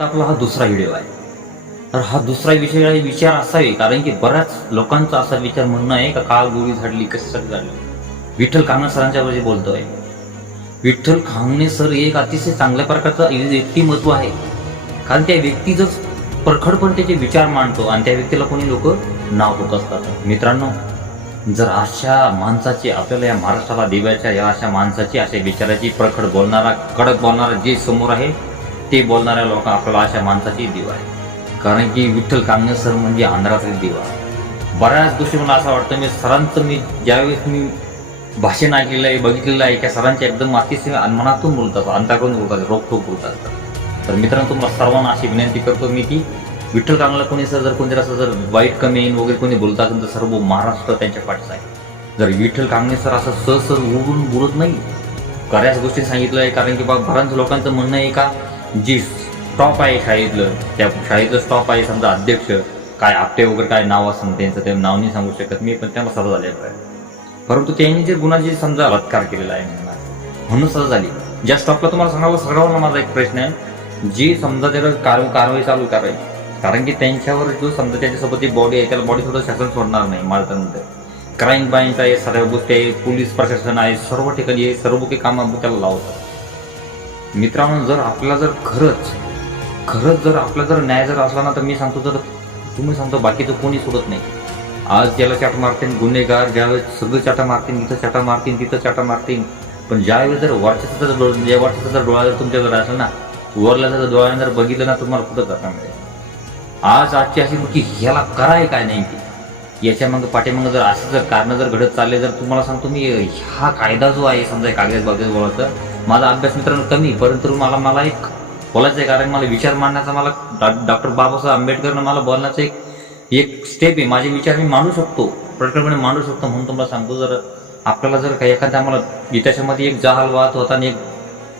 आपला हा दुसरा व्हिडिओ आहे. तर हा दुसरा विचार असावे, कारण की बऱ्याच लोकांचा असा विचार म्हणणं आहे का काळ गोळी झाडली कशासाठी झाडली. विठ्ठल कांगणे सरांच्या वरती बोलतोय. विठ्ठल कांगणे सर एक अतिशय चांगल्या प्रकारचं व्यक्तिमत्व आहे, कारण त्या व्यक्तीचं परखडपणे त्याचे विचार मांडतो आणि त्या व्यक्तीला कोणी लोक नाव होत असतात. मित्रांनो, जर अशा माणसाची आपल्याला या महाराष्ट्राला देवाच्या या अशा माणसाची अशा विचाराची प्रखड बोलणारा कडक बोलणारा जे समोर आहे ते बोलणाऱ्या लोक आपल्याला अशा माणसाची दिवा आहे. कारण की विठ्ठल कांगणे सर म्हणजे आंध्राचा दिवा. बऱ्याच गोष्टी मला असं वाटतं, मी ज्यावेळेस मी भाषण ऐकलेलं आहे, बघितलेलं आहे, त्या सरांचे एकदम अतिशय मनातून बोलतात, अंतराकडून बोलतात, रोखोक बोलतात. तर मित्रांनो, तुम्हाला सर्वांना अशी विनंती करतो मी की विठ्ठल कांगणे कोणी सर जर कोणी असं जर वाईट कमेंट वगैरे कोणी बोलत असेल तर सर्व महाराष्ट्र त्यांच्या पाठीचा आहे. जर विठ्ठल कांगणे सर असं सहज उडून बोलत नाही, बऱ्याच गोष्टी सांगितलं आहे. कारण की बऱ्याच लोकांचं म्हणणं आहे का जी स्टॉप आहे शाळेतलं, त्या शाळेतलं स्टॉप आहे, समजा अध्यक्ष काय आपटे वगैरे काय नाव असेल त्यांचं, ते नाव नाही सांगू शकत मी, पण त्यांना सजा झालेलं आहे. परंतु त्यांनी जे गुन्हाची समजा बलात्कार केलेला आहे म्हणून सजा झाली. ज्या स्टॉपला तुम्हाला सांगावं सर्वांना माझा एक प्रश्न आहे, जी समजा त्याला कारवाई चालू करायची, कारण की त्यांच्यावर जो समजा त्यांच्यासोबत जी बॉडी आहे त्याला बॉडी सुद्धा शासन सोडणार नाही. माझ्यानंतर क्राईम ब्रांच आहे, सर्व गोष्टी आहे, पोलीस प्रशासन आहे, सर्व ठिकाणी आहे, सर्व काही कामं त्याला लावतात. मित्रांनो, जर आपल्याला जर खरंच जर आपला जर न्याय जर असला ना, तर मी सांगतो, तर तुम्ही सांगतो बाकीचं कोणी सोडत नाही. आज ज्याला चाटा मारतील गुन्हेगार, ज्यावेळेस सगळं चाटा मारतील, इथं चाटा मारतील, तिथं चाटा मारतील, पण ज्यावेळेस जर वरच्याचा जर डोळा जर तुमच्याकडे असेल ना, वरला जर डोळ्याने जर बघितलं ना, तुम्हाला कुठं जाता मिळेल. आजची अशी की ह्याला कराय काय नाही, की याच्या मग पाठीमागं जर असं जर कारण जर घडत चालले, जर तुम्हाला सांगतो मी, हा कायदा जो आहे समजा कागद बोलायचं, माझा अभ्यास मित्रांनो कमी, परंतु मला एक बोलायचं आहे, कारण मला विचार मांडण्याचा, मला डॉक्टर बाबासाहेब आंबेडकरनं मला बोलण्याचं एक स्टेप आहे. माझे विचार मी मांडू शकतो, प्रकटपणे मांडू शकतो. म्हणून तुम्हाला सांगतो, जर आपल्याला जर काही एखाद्या आम्हाला इतिहासामध्ये एक जहालवाद होता आणि एक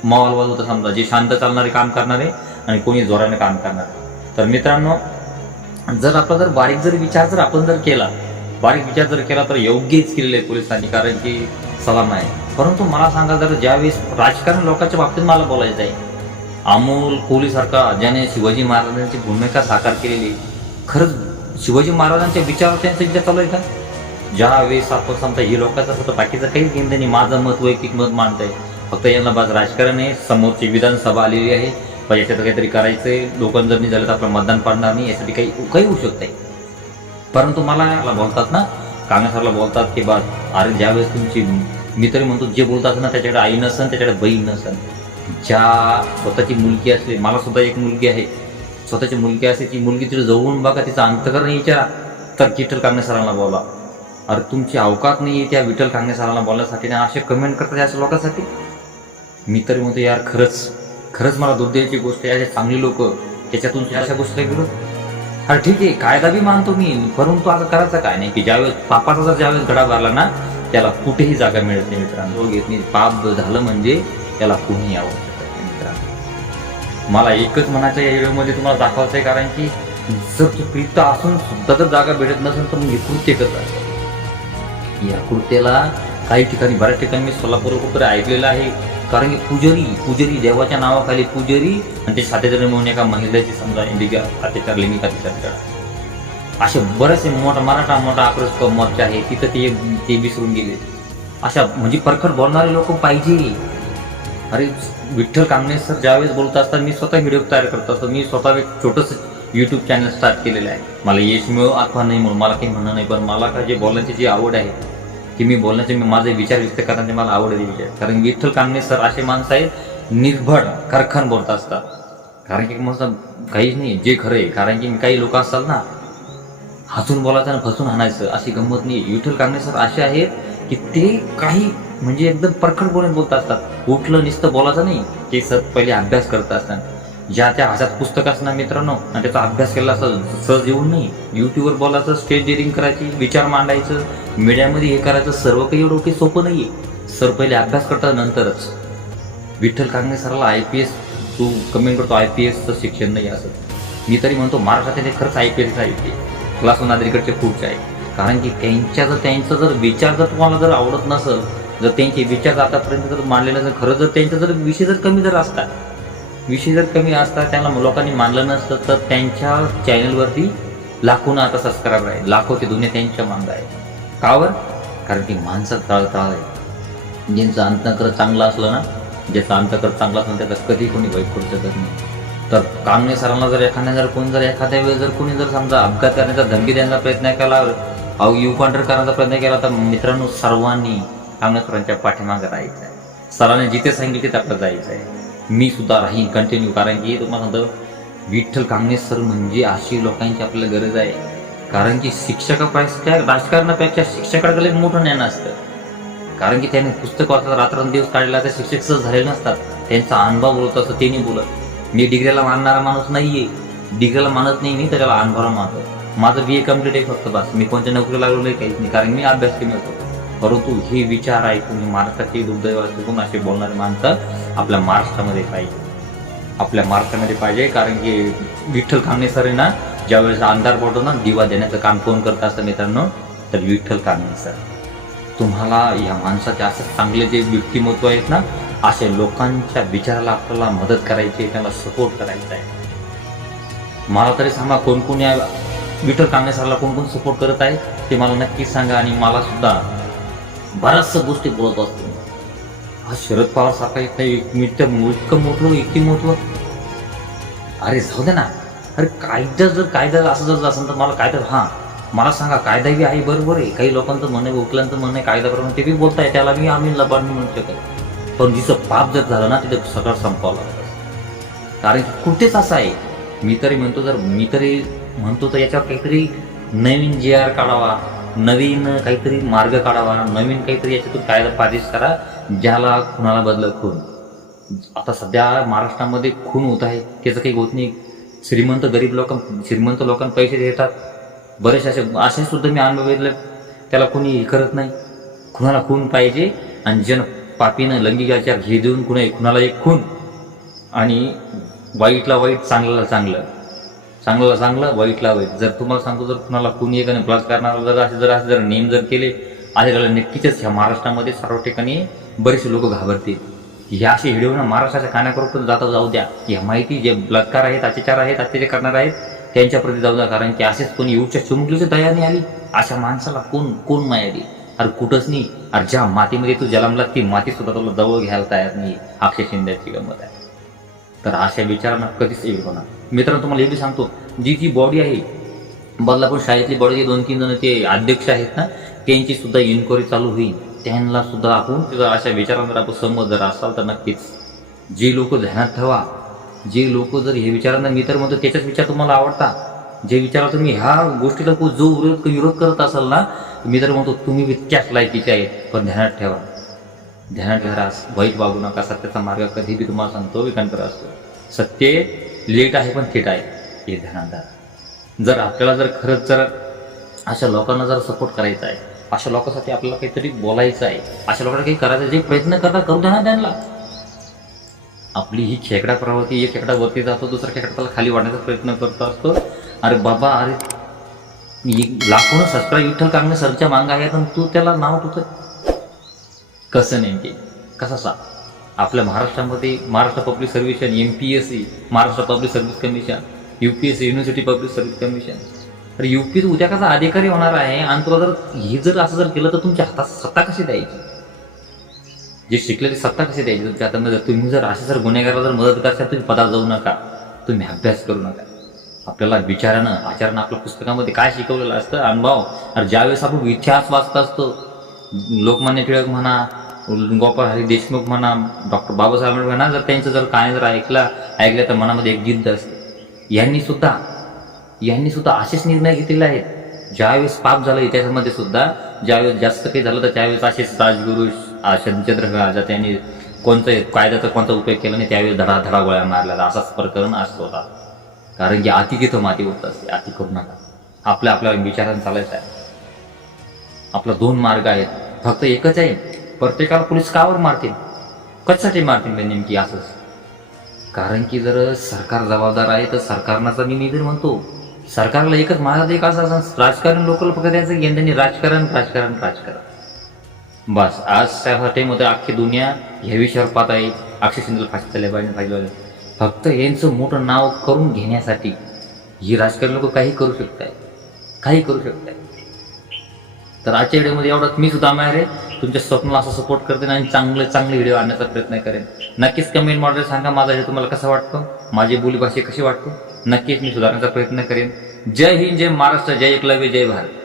मावलवाद होता, समजा जे शांत चालणारे काम करणारे आणि कोणी जोराने काम करणारे. तर मित्रांनो, जर आपला जर बारीक विचार जर आपण जर केला तर योग्यच केलेलं आहे पोलिसांनी, कारण की सलाम आहे. परंतु मला सांगा, जर ज्यावेळेस राजकारण लोकांच्या बाबतीत मला बोलायचं आहे, अमोल कोहलीसारखा ज्याने शिवाजी महाराजांची भूमिका साकार केलेली, खरंच शिवाजी महाराजांच्या विचारात त्यांचा विचार चालू आहे का? ज्यावेळेस आपण समजा हे लोकांचं होतं, बाकीचं काहीच घेणं नाही, माझं मत वैयक्तिक मत मांडतंय, फक्त यांना बस राजकारण आहे, समोरची विधानसभा आलेली आहे, पण याच्यात काहीतरी करायचंय, लोकांना जर नाही झालं तर आपलं मतदान पडणार नाही, यासाठी काही होऊ शकतंय. परंतु मला बोलतात ना, कांगणे सरला बोलतात की बा अरे ज्यावेळेस तुमची, मी तरी म्हणतो, जे बोलतात ना त्याच्याकडे आई नसन, त्याच्याकडे बहीण नसन. ज्या स्वतःची मुलगी असते, मला सुद्धा एक मुलगी आहे, स्वतःची मुलगी असते, ती मुलगी तिला जवळून बघा, तिचा अंतकरण विचारा, तर विठ्ठल कांगणे सरांना बोला. अरे तुमची अवकात नाही आहे त्या विठ्ठल कांगणे सरांना बोलण्यासाठी ना, असे कमेंट करतात अशा लोकांसाठी. मी तरी म्हणतो यार, खरंच मला दूध द्यायची गोष्ट आहे. असे चांगली लोक त्याच्यातून अशा गोष्टीला विरोध. अरे ठीक आहे, कायदा बी मानतो मी, परंतु असं करायचं काय नाही की ज्यावेळेस पापाचा जर ज्यावेळेस गडा भरला ना, त्याला कुठेही जागा मिळत नाही मित्रांनो. घेत नाही, पाप झालं म्हणजे त्याला कोणी यावं शकत नाही मित्रांनो. मला एकच म्हणायचं या व्हिडिओमध्ये तुम्हाला दाखवायचं आहे, कारण की जर तू प्रीत असून सुद्धा जर जागा भेटत नसेल तर मग हे कृत्य करत. या कृत्याला काही ठिकाणी, बऱ्याच ठिकाणी मी सोलापूर कुठे ऐकलेलं आहे, कारण की पुजारी देवाच्या नावाखाली पुजारी आणि ते साथीदार म्हणून एका महिलेची समजा अत्याचार, लैंगिक अत्याचार, असे बरेचसे मोठा आक्रोश मोर्चा आहे, तिथं ते विसरून गेले. अशा म्हणजे परखड बोलणारे लोक पाहिजे. अरे विठ्ठल कांगणे सर ज्यावेळेस बोलत असतात, मी स्वतः व्हिडिओ तयार करत असतो, मी स्वतः एक छोटंसं यूट्यूब चॅनल स्टार्ट केलेलं आहे. मला यश मिळो अथवा नाही म्हणून मला काही म्हणणं नाही, पण मला का जे बोलण्याची जी आवड आहे, की मी बोलण्याचे, माझे विचार व्यक्त करण्याचे मला आवड आहे विचार. कारण विठ्ठल कांगणे सर असे माणसं आहेत, निर्भड कारखान बोलत असतात. कारण की मस्त काहीच नाही, जे खरं आहे. कारण की काही लोक असतात ना, हसून बोलायचं आणि फसून हाणायचं, अशी गंमत नाही. विठ्ठल कांगणे सर असे आहेत की ते काही म्हणजे एकदम परखड बोलत असतात. उठलं नुसतं बोलायचं नाही, ते सर पहिले अभ्यास करत असतात. ज्या त्या हातात पुस्तक असणार मित्रांनो, आणि त्याचा अभ्यास केला असं सहज येऊन नाही. युट्यूबवर बोलायचं, स्टेज डेअरिंग करायची, विचार मांडायचं, मीडियामध्ये हे करायचं, सर्व काही एवढं काही सोपं नाही आहे. सर पहिले अभ्यास करतात, नंतरच. विठ्ठल कांगणे सराला IPS तू कमेंट करतो, IPSचं शिक्षण नाही असं. मी तरी म्हणतो महाराष्ट्रात खरंच IPS आहे, क्लास नागरिकडचे पुढचे आहे. कारण की त्यांचा जर विचार जर तुम्हाला जर आवडत नसेल, जर त्यांचे विचार आतापर्यंत जर मांडले नसेल, खरं जर त्यांचा जर विषय जर कमी जर असतात, विषय जर कमी असता, त्यांना लोकांनी मानलं नसतं, तर त्यांच्या चॅनलवरती लाखोनं आता सबस्क्राईबर आहे, लाखोची दुनिया त्यांच्या मागं आहे. का बरं? कारण की माणसात तळतळ आहे. ज्यांचं अंतःकरण चांगलं असलं ना, ज्याचं अंतःकरण चांगलं असलं त्याचं कधी कोणी वाईट करू शकत नाही. तर कांगणे सरांना जर एखाद्या वेळेस जर कोणी जर समजा अपघात करण्याचा धमकी देण्याचा प्रयत्न केला, यू कॉन्ट्रॅक्ट करण्याचा प्रयत्न केला, तर मित्रांनो सर्वांनी कांगणे सरांच्या पाठीमागे राहायचं आहे. सरांनी जिथे सांगितले तिथे आपलं जायचं आहे. मी सुद्धा राहीन कंटिन्यू, कारण की तुम्हाला सांगतो विठ्ठल कांगणे सर म्हणजे अशी लोकांची आपल्याला गरज आहे. कारण की शिक्षकापेक्षा, राजकारणापेक्षा शिक्षकाकडे मोठं ज्ञान असतं. कारण की त्याने पुस्तक वाचत रात्रंदिवस काढला तर शिक्षक सहज झालेले नसतात. त्यांचा अनुभव बोलत असतो, ते नाही बोलत. मी डिग्रीला मानणारा माणूस नाहीये, डिग्रीला मानत नाही मी, तर त्याला अनुभवाला मानतो. माझं BA कम्प्लीट आहे फक्त, बस. मी कोणत्या नोकरी लागलो नाही, काहीच नाही, कारण मी अभ्यास केला होतो. परंतु हे विचार ऐकून महाराष्ट्राची दुर्दैव ऐकून असे बोलणारे माणसं आपल्या महाराष्ट्रामध्ये पाहिजे. कारण की विठ्ठल कांगणे सर ना, ज्यावेळेस अंधार पडतो ना, दिवा देण्याचं काम कोण करत असतं मित्रांनो, तर विठ्ठल कांगणे सर. तुम्हाला या माणसाचे असे चांगले जे व्यक्तिमत्व आहेत ना, असे लोकांच्या विचाराला आपल्याला मदत करायची, त्यांना सपोर्ट करायचा आहे. मला तरी सांगा कोण कोण या विठ्ठल कांगणे सरला कोण कोण सपोर्ट करत आहे ते मला नक्कीच सांगा. आणि मला सुद्धा बऱ्याचशा गोष्टी बोलत असतो. हा शरद पवार सारखा इतकं मोठं व्यक्तिमत्व, अरे जाऊ दे ना. अरे कायदा असं जर असेल तर मला कायदा, मला सांगा कायदा बी आहे, बरोबर आहे. काही लोकांचं म्हणणं आहे, वकिलांचं म्हणणं आहे कायद्याप्रमाणे, ते बी बोलताय, त्याला बी आम्ही लबाड म्हणू शकत. पण जिचं पाप जर झालं ना, तिथे सगळं संपावं लागतं. कारण की कुठेच असं आहे. मी तरी म्हणतो तर याच्यावर काहीतरी नवीन JR काढावा, नवीन काहीतरी मार्ग काढावा, नवीन काहीतरी याच्यातून कायदा पारित करा, ज्याला खुनाला बदल खून. आता सध्या महाराष्ट्रामध्ये खून होत आहे, त्याचं काही होत नाही. श्रीमंत लोकांना पैसे देतात. बरेचसे असे सुद्धा मी अनुभव घेतले, त्याला कोणी हे करत नाही. खुनाला खून पाहिजे, आणि जन पापीनं लैंगिक घे देऊन खुनाला एक खून, आणि वाईटला वाईट, चांगल्याला चांगलं, वाईटला वाईट. जर तुम्हाला सांगतो, जर कुणाला कुणी एक बलात्काराला जर नेम जर केले असे, नक्कीच ह्या महाराष्ट्रामध्ये सर्व ठिकाणी बरेचसे लोक घाबरतील. ह्या असे व्हिडिओ ना महाराष्ट्राच्या कानाकोपऱ्यात जाऊ द्या. ह्या माहिती जे बलात्कार आहेत, अत्याचार करणार आहेत, त्यांच्याप्रती जाऊ द्या. कारण की असेच कोणी येऊच्या चिमुकलीची तयार नाही आली, अशा माणसाला कोण मायाली? अरे कुठंच नाही. अरे ज्या मातीमध्ये तू जन्मला ती माती सुद्धा तुला जवळ घ्यायला तयार नाही. अक्षय शिंदेची गंमत आहे. तर अशा विचारांना कधीच येईल होणार. मित्रांनो, तुम्हाला हे बी सांगतो, जी बॉडी आहे बदलापूर शाळेतली बॉडी, 2-3 जण ते अध्यक्ष आहेत ना, त्यांची सुद्धा इन्क्वायरी चालू होईल. त्यांना सुद्धा आपण अशा विचारांवर आपण समज जर असाल तर नक्कीच जे लोक ध्यानात ठेवा, जे लोक जर हे विचारांना, मी तर म्हणतो त्याच्याच विचार तुम्हाला आवडता, जे विचारा तुम्ही ह्या गोष्टीला जो विरोध करत असाल ना, मी तर म्हणतो तुम्ही इतक्याच लायकीचे आहेत. पण ध्यानात ठेवा, वाईट वागू नका. सत्याचा मार्ग कधी बी तुम्हाला सांगतो विकांतर असतो. सत्य लेट आहे पण थेट आहे, हे ध्यानात धरा. जर आपल्याला खरंच अशा लोकांना सपोर्ट करायचा आहे, अशा लोकांसाठी आपल्याला काहीतरी बोलायचं आहे, अशा लोकांना काही करायचं, जे प्रयत्न करता करू द्या ना त्यांना. आपली ही खेकडा प्रवृत्ती, एक खेकडा वरती जातो, दुसरा खेकडा त्याला खाली वाढण्याचा प्रयत्न करत असतो. अरे बाबा, अरे लाखोनं सबस्क्राईब विठ्ठल कांगणे सरच्या मागं आहेत, आणि तू त्याला नाव ठेवतोय कसं? नेमके कसा? आपल्या महाराष्ट्रामध्ये Maharashtra public service, MPSC, Maharashtra public service commission, UPSC, university public service commission. तर UP उद्या कसा अधिकारी होणार आहे, आणि तुला हे असं केलं तर तुमच्या हातात सत्ता कशी द्यायची? जे शिकलेली सत्ता कशी द्यायची तुमच्या हातामध्ये? तुम्ही असे गुन्हेगाराला मदत करता, तुम्ही पदावर जाऊ नका, तुम्ही अभ्यास करू नका. आपल्याला विचारानं, आचारानं आपल्या पुस्तकामध्ये काय शिकवलेलं असतं, अनुभव. आणि ज्यावेळेस आपण इतिहास वाचत असतो, लोकमान्य टिळक म्हणा, गोपाळ हरी देशमुख म्हणा, डॉक्टर बाबासाहेब आंबेडकर म्हणा, त्यांचं काय ऐकलं तर मनामध्ये एक जिद्द असते. यांनी सुद्धा असेच निर्णय घेतलेले आहेत. ज्यावेळेस पाप झालं इतिहासामध्ये सुद्धा, ज्यावेळेस जास्त काही झालं तर त्यावेळेस असेच राजगुरू शंतचंद्र त्यांनी कायद्याचा कोणता उपयोग केला नाही, त्यावेळेस धडा गोळ्या मारल्या. असाच प्रकरण असतो होता. कारण की अति तिथं माती होत असते. अति करू नका. आपल्या विचारांना चालायचं आहे. आपला 2 मार्ग आहेत, फक्त एकच आहे. प्रत्येकाला पोलीस कावर मारतील, कशासाठी मारतील नेमकी? असंच. कारण की जर सरकार जबाबदार आहे तर सरकारनाचा मी तर म्हणतो, सरकारला एकच मार्ग एक असं, राजकारण लोकल फक्त त्याचं त्यांनी राजकारण बस. आज त्यासाठी मध्ये अख्खी दुनिया ह्या विषयावर पाहत आहे. अक्षय शिंदेला फाशी झाल्या पाहिजे. फक्त यांचं मोठं नाव करून घेण्यासाठी ही राजकारणी लोक काही करू शकताय, काही करू शकताय. तर आजच्या व्हिडिओमध्ये एवढंच. मी सुद्धा आहे तुमच्या स्वप्नाला असं सपोर्ट करते आणि चांगले चांगले व्हिडिओ आणण्याचा प्रयत्न करेन. नक्कीच कमेंट मध्ये सांगा माझा व्हिडिओ तुम्हाला कसा वाटतो, माझी बोलीभाषा कशी वाटते. नक्कीच मी सुधारण्याचा प्रयत्न करेन. जय हिंद, जय महाराष्ट्र, जय एकलव्य, जय भारत.